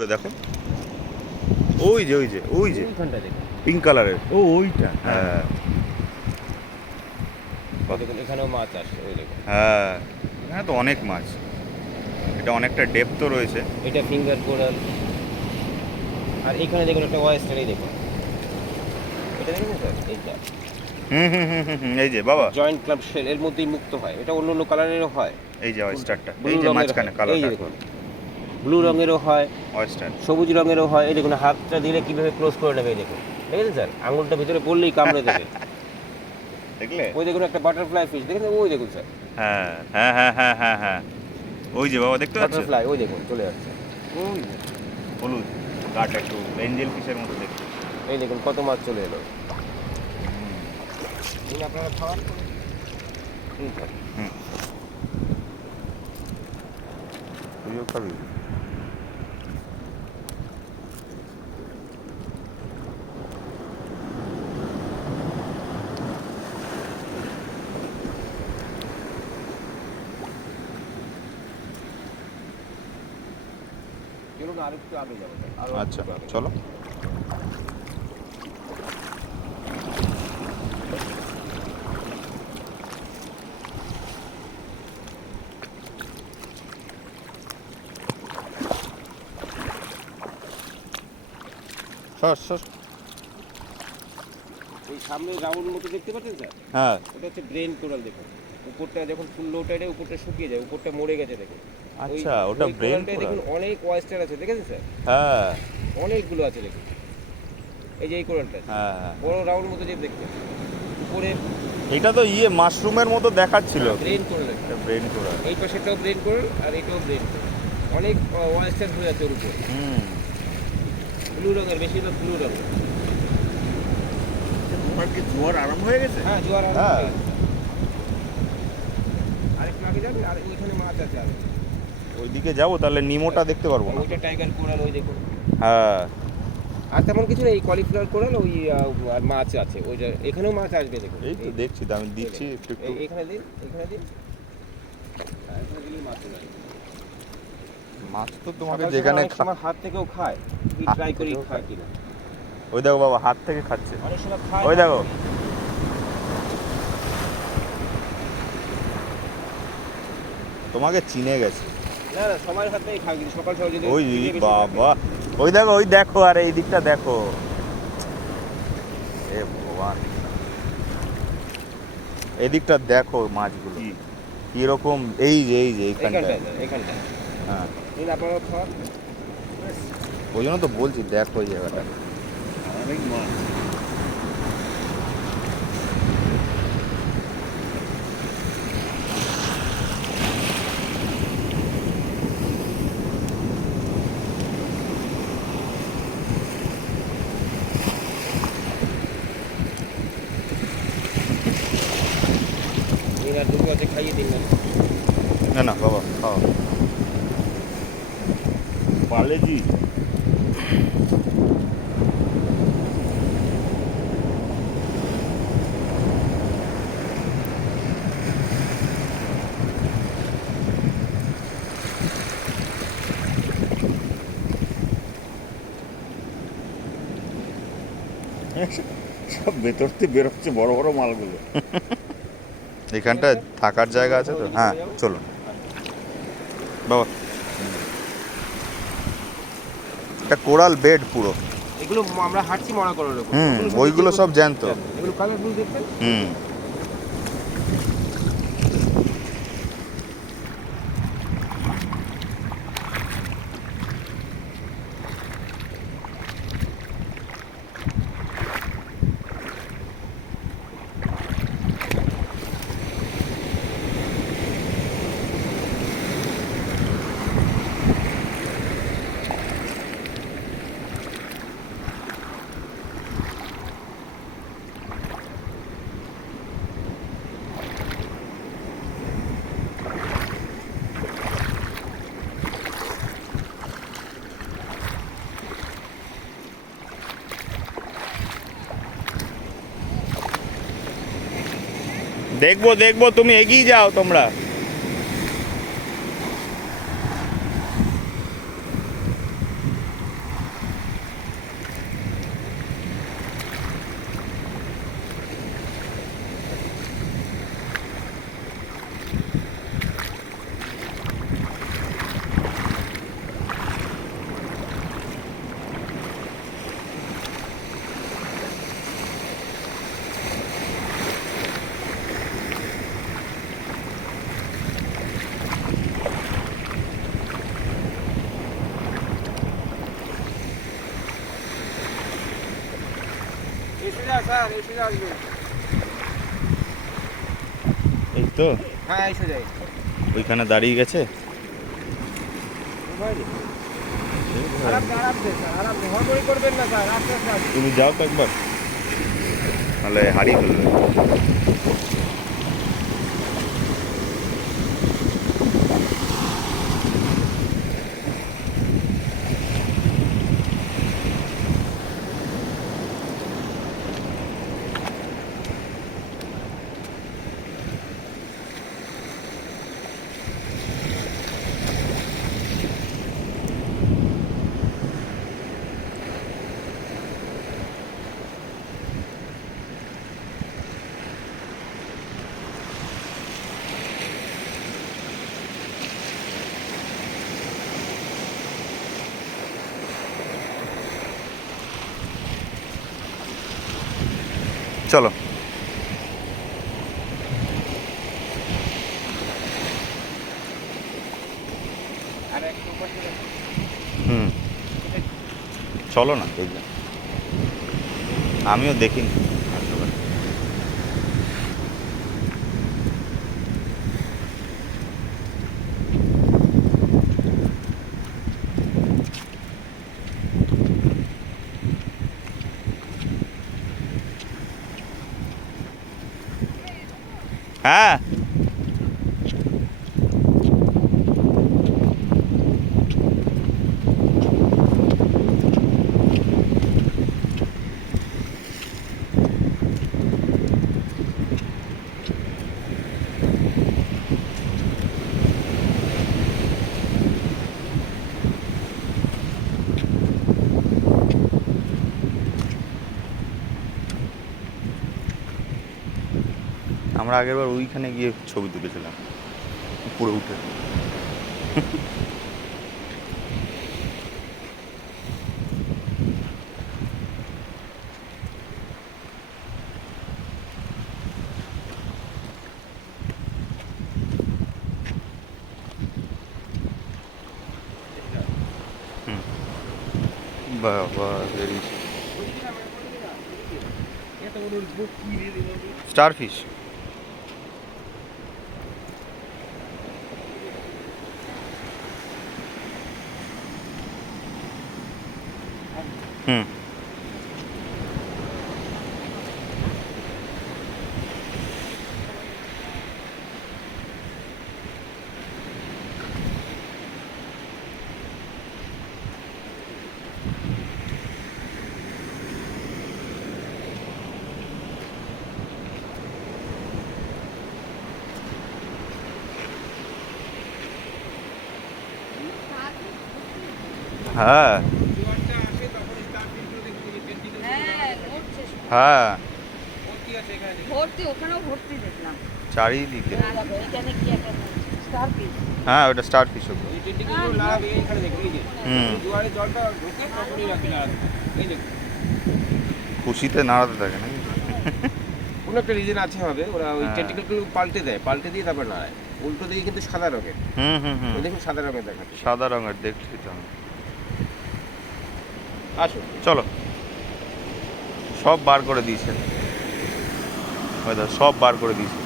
ঘুরে দেখো, ওই যে ওই যে ওই যে এইখানটা দেখুন, পিঙ্ক কালারের। ও ওইটা, হ্যাঁ দেখুন এখানেও মাছ আসে, ওই দেখুন। হ্যাঁ, এখানে তো অনেক মাছ, এটা অনেকটা ডেপথও রয়েছে। এটা ফিঙ্গার কোরাল। আর এখানে দেখুন একটা ওয়েস্টার, এই দেখুন, এটা দেখুন স্যার, এইটা এই যে বাবা, জয়েন্ট ক্লাব শেল, এর মধ্যেই মুক্ত হয়। এটা অন্য অন্য কালারেরও হয়। এই যে অয়েস্টারটা, ব্লু এই যে রঙের মাঝখানে হয়, এই কালোটা যে দেখুন ব্লু রঙেরও হয়, অয়েস্টার। সবুজ রঙেরও হয়। এই দেখুন হাতটা দিলে কিভাবে ক্লোজ করে নেবে, এই দেখুন, দেখেছেন স্যার, আঙুলটা ভিতরে পড়লেই কামড়ে দেবে। দেখলে? ওই দেখুন একটা বাটারফ্লাই ফিশ, দেখেন ওই দেখুন স্যার, হ্যাঁ হ্যাঁ হ্যাঁ হ্যাঁ হ্যাঁ হ্যাঁ, ওই যে বাবা দেখতে পাচ্ছ, বাটারফ্লাই, ওই দেখুন চলে যাচ্ছে। ওই যে হলুদ গাটা একটু এঞ্জেল ফিশের মতো দেখতে। এই দেখুন কত মাছ চলে এলো। আপনারা খাওয়ান ঠিক আছে। হুম, তুইও খাবি? চলুন আরেকটু আগে যাবো, আরো আচ্ছা একটু আগে। চলো। সর সর। ওই সামনে রাউন্ড মতো দেখতে পাচ্ছেন স্যার, হ্যাঁ ওটা হচ্ছে ব্রেন কোরাল। দেখুন উপরটা যখন ফুল লোটারে উপরটা শুকিয়ে যায়, উপরটা মরে গেছে দেখুন। আচ্ছা, ওটা ওই ব্রেন কোরালটায় দেখুন অনেক ওয়েস্টার আছে, দেখেছেন স্যার, হ্যাঁ অনেকগুলো আছে দেখুন। এই যে এই কোরালটা আছে, হ্যাঁ হ্যাঁ, বড় রাউন্ড মতো যে দেখতে উপরে এটা তো ইয়ে মাশরুমের মতো দেখাচ্ছিল। ব্রেন কোরাল একটা। এটা ব্রেন করা। এই পাশেটাও ব্রেন কোরাল আর এটাও ব্রেন কোরাল, অনেক ওয়েস্টার হয়ে আছে ওর উপরে। হুম, ব্লু রঙের, বেশিরভাগ ব্লু রঙের। তোমার কি জোয়ার আরম্ভ হয়ে গেছে? হ্যাঁ জোয়ার আর হ্যাঁ। আরেকটু আগে যাবে, আর ওইখানে মাছ আছে আর ওইদিকে যাবো তাহলে নিমোটা দেখতে পারবো না। ওইটা টাইগার কোরাল, ওই দেখুন। হ্যাঁ আর তেমন কিছু নেই, কলিফ্লাওয়ার কোরাল, ওই আর মাছ আছে, ওইটা এখানেও মাছ আসবে দেখুন। এই তো দেখছি তো, আমি দিচ্ছি একটু একটু। এখানে দিন, এখানে দিন। হ্যাঁ, এখানে দিলেই মাছ চলে আসবে। মাছ তো তোমাকে সকাল যেখানে সকাল অনেক সময় হাত থেকেও খায়, কি হাত ট্রাই করি থেকেও খায় কিনা। ওই দেখো বাবা, হাত থেকে খাচ্ছে। অনেক সময় খায়। ওই দেখো, তোমাকে চিনে গেছে। না না, সবার হাত থেকেই খায়, কিন্তু সকাল সকাল যদি ওই খিদে বেশি বাবা, ওই দেখো ওই দেখো, আর এই দিকটা দেখো। এ ভগবান, এই দিকটা দেখো মাছগুলো কিরকম। এই যে এই যে থাকে, এইখানটা। এখানটায় এখানটায়। হ্যাঁ, দিন আপনারা খাওয়ান। ওই জন্য তো বলছি দেখো এই জায়গাটা। অনেক মাছ। দিন আর দুটো আছে, খাইয়ে দিন না। না না বাবা খাও। পার্লেজি। সব ভেতর থেকে বেরোচ্ছে বড় বড় মালগুলো। এখানটা থাকার জায়গা আছে তো? হ্যাঁ চলো বাবা। এটা কোরাল বেড পুরো। এগুলো আমরা হাঁটছি মনে করো এরকম। হুম, ওইগুলো সব জ্যান্ত। এগুলো কালারফুল দেখবেন। হুম, দেখবো দেখবো, তুমি এগিয়ে যাও তোমরা। স্যার এই সোজা আসবে। এই তো হ্যাঁ এই সোজা ওইখানে দাঁড়িয়ে গেছে। করবেন না স্যার, আস্তে আস্তে আসবে। তুমি যাও তো একবার, তাহলে হারিয়ে ফেলবে। চলো। আর একটু উপর দিকে। হুম, চলো না দেখবে, আমিও দেখিনি আসলে। হ্যাঁ আমরা আগেরবার ওইখানে গিয়ে ছবি তুলেছিলাম উপরে উঠে। বাবা ভেরি স্টার ফিশ। হুম, হ্যাঁ জোয়ারটা আসে তখন স্টার ফিশগুলো দেখতে পেন্টিং হ্যাঁ ঘুরছে হ্যাঁ ভর্তি আছে এখানে। ভর্তি, ওখানেও ভর্তি দেখলাম। চারিদিকে। এখানে কি একটা স্টার পিস। হ্যাঁ ওটা স্টার ফিশ হতো। এই টেন্টিকেলগুলো নাড়াবে এইখানে দেখুন এই যে। হুম, জোয়ারের জলটা ঢোকে তখনই রাখি নাড়াতে। এই দেখুন। খুশিতে নাড়াতে থাকে নাকি? কোনো একটা রিজন আছে হবে, ওরা ওই হ্যাঁ। টেন্টিকেলগুলো পাল্টে দেয়, পাল্টে দিয়ে তারপর নাড়ায়। উল্টো দিকে কিন্তু সাদা রঙের। হুম হুম হুম, ওই দেখুন সাদা রঙের দেখাচ্ছে। সাদা রঙের দেখছি তো আমি। আসুন। চলো, সব বার করে দিয়েছে, ওই দেখো, সব বার করে দিয়েছে।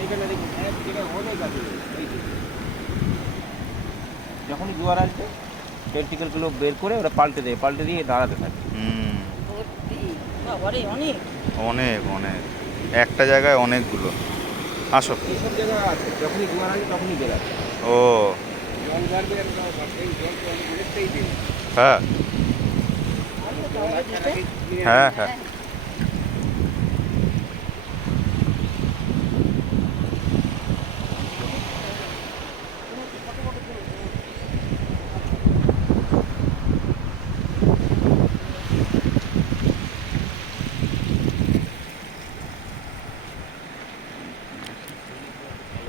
এইখানে দেখুন এক জায়গায় অনেক আছে। এই যে। যখনই জোয়ার আসবে টেন্টিকেলগুলো বের করে ওরা পাল্টে দেয়, পাল্টে দিয়ে দাঁড়াতে থাকে। হুম, ভর্তি বাবারে অনেক। অনেক অনেক, একটা জায়গায় অনেকগুলো। আসো। এইসব জায়গায় আছে, যখনই জোয়ার আসবে তখনই বেরাবে। ও জল বাড়বে আর এই জল তো অনেকটাই দেবে। হ্যাঁ তাহলে যেতে হ্যাঁ হ্যাঁ